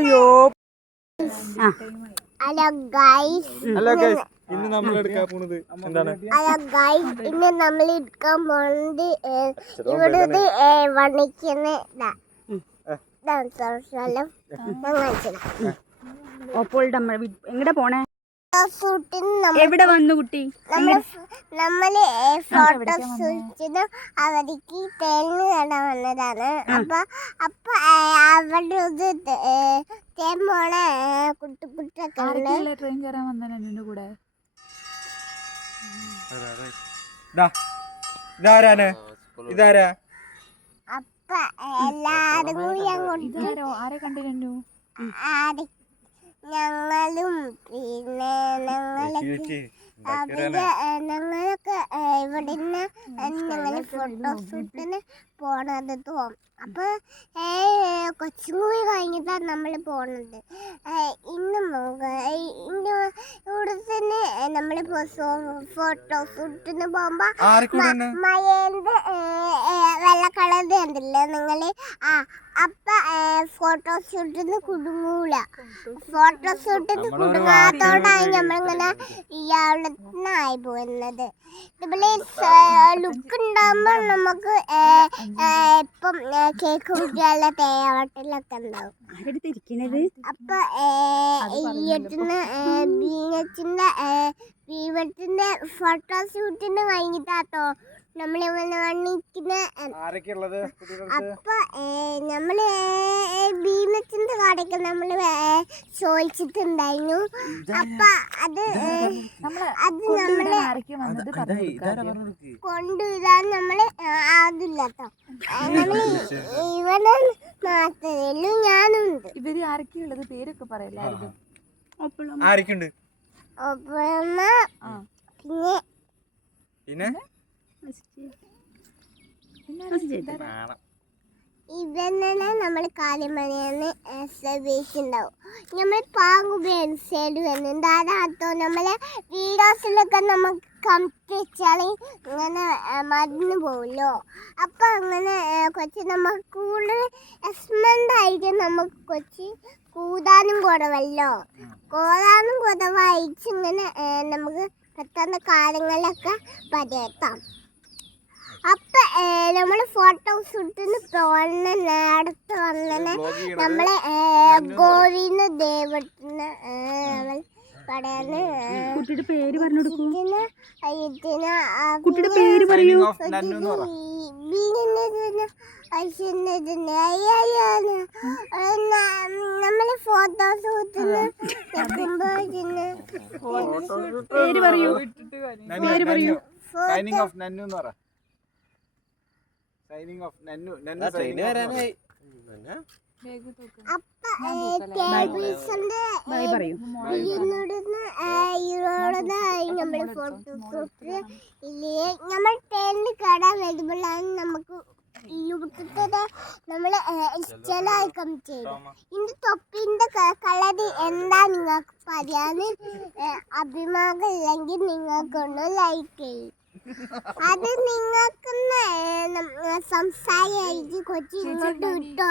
അയ്യോ hello guys, ഇന്ന് നമ്മൾ എടുക്കാൻ പോകുന്നത് എന്താണ്? ഇന്ന് നമ്മൾ എടുക്കാൻ പോകുന്നത് ഇവിടുന്ന് വണിക്കുന്ന എങ്ങടെ പോണേ? എവിടെ വന്നു കുട്ടി? നമ്മള് ഫോട്ടോഷൂട്ടിന് അവർക്ക് തേങ്ങ നടാൻ വന്നതാണ്. അപ്പൊ അവിടെ തേമ്പോണ കുട്ടിക്കുട്ടൊക്കെ ട്രെയിൻ കയറാൻ വന്നതാണ് എന്റെ കൂടെ. ഇതാരാ? അപ്പൊ എല്ലാരും കൂടി അങ്ങോട്ട് ആരെ കണ്ടിരുന്നു? ഞങ്ങളും പിന്നെ ഞങ്ങളൊക്കെ ഇവിടുന്ന് ഞങ്ങള് ഫോട്ടോഷൂട്ടിന് പോണത് തോന്നും. അപ്പൊ കൊച്ചും കൂടി കഴിഞ്ഞിട്ടാണ് നമ്മൾ പോണത്. ഇന്ന് ഇവിടെ തന്നെ നമ്മൾ ഫോട്ടോഷൂട്ടിന് പോകുമ്പോ മയേന്റെ വെള്ള കളർ കണ്ടില്ലേ നിങ്ങള്? അപ്പൊ ഫോട്ടോഷൂട്ടിന് കുടുങ്ങൂല. ഫോട്ടോഷൂട്ടിന് കുടുങ്ങാത്തോണ്ടാണ് നമ്മളിങ്ങനെ ഇയാളായി പോകുന്നത്. ഇതുപോലെ ലുക്ക് ഉണ്ടാകുമ്പോൾ നമുക്ക് ഇപ്പം കേക്ക് കുട്ടികളുടെ തേവട്ടിലൊക്കെ ഉണ്ടാവും. അപ്പൊ ബീവത്തിന്റെ ഫോട്ടോഷൂട്ടിന് കഴിഞ്ഞിട്ടാട്ടോ നമ്മളിവിടെ വന്നിരിക്കുന്ന. അപ്പൊ നമ്മള് ഭീമത്തിന്റെ കാടൊക്കെ നമ്മള് ചോദിച്ചിട്ടുണ്ടായിരുന്നു. അപ്പൊ അത് നമ്മള് കൊണ്ടുവരാൻ നമ്മള് അതില്ലാട്ടോ. നമ്മള് ഇവിടെ മാത്രമേ ഞാനുണ്ട്. ഇവര് ആരൊക്കെയുള്ളത് പേരൊക്കെ പറയല്ലായിരിക്കും. ആരൊക്കെയുണ്ട്? പിന്നെ ഇവന്നെ നമ്മൾ കാലിമണിയെന്ന് ശ്രദ്ധിച്ചിട്ടുണ്ടാവും. നമ്മൾ പാമ്പ് എന്താണോ നമ്മളെ വീഡിയോസിലൊക്കെ നമുക്ക് കമ്പിച്ചാൽ ഇങ്ങനെ മറന്നു പോകുമല്ലോ. അപ്പം അങ്ങനെ കൊച്ച് നമുക്ക് കൂടുതൽ എക്സ്പെൻഡ് ആയിരിക്കും. നമുക്ക് കൊച്ച് കൂടാനും കുറവല്ലോ. കൂടാനും കുറവായിട്ട് ഇങ്ങനെ നമുക്ക് പെട്ടെന്ന് കാര്യങ്ങളൊക്കെ പരത്താം. അപ്പൊ നമ്മള് ഫോട്ടോഷൂട്ടിന് പോകുന്ന നേരത്തെ വന്നെ നമ്മളെ ഗോവിന്ദ ദേവത്തിന് കുട്ടിയുടെ പേര് പറഞ്ഞു കൊടുക്കൂ. കുട്ടിയുടെ പേര് പറയൂ. നമ്മള് ഫോട്ടോഷൂട്ടിന് പേര് പറയൂ. പേര് പറയൂ. സൈനിങ് ഓഫ് നന്നു എന്ന് പറ. സൈനിങ് ഓഫ് നന്നു. നന്നു സൈനിങ് വരാനായി. നമ്മൾ ട്രെയിനിൽ കയറാൻ വരുമ്പോഴാണ് നമുക്ക് നമ്മള് ഇഷ്ടം ചെയ്തു. ഇതിന്റെ തൊപ്പിന്റെ കളർ എന്താ നിങ്ങൾക്ക് പറയാന് അഭിമാനം ഇല്ലെങ്കിൽ നിങ്ങൾക്കൊന്ന് ലൈക്ക് ചെയ്യും. അത് നിങ്ങൾക്ക് സംസാരിച്ച് കൊച്ചി ഇങ്ങോട്ട് വിട്ടോ.